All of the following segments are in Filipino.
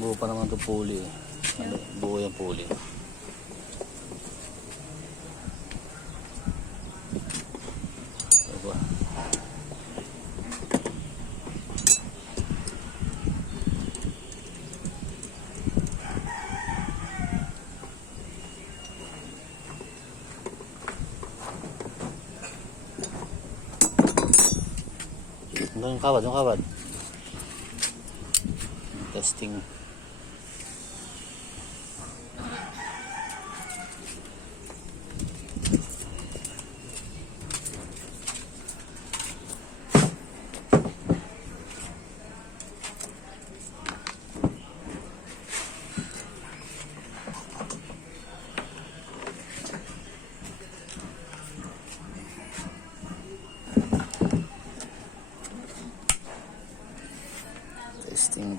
Buo pa naman ito pulley eh. Ano, buo yung pulley. Diba? Yung kawad. Testing.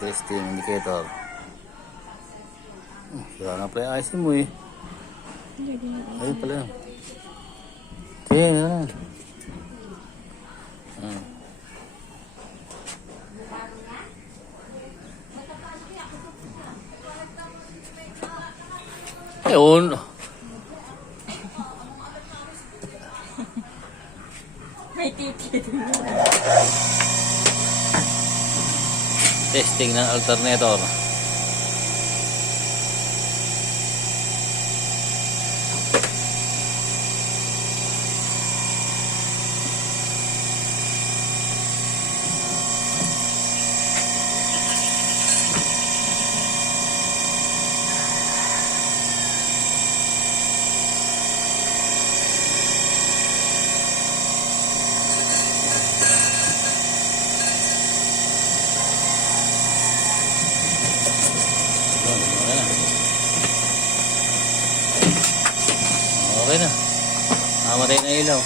Testing indicator. Wala na pala yung IC mo eh. Ayun pala yun. Okay, yan. Ayun. May ticket. Testing ng alternator. Okay na. Namatay na ilaw.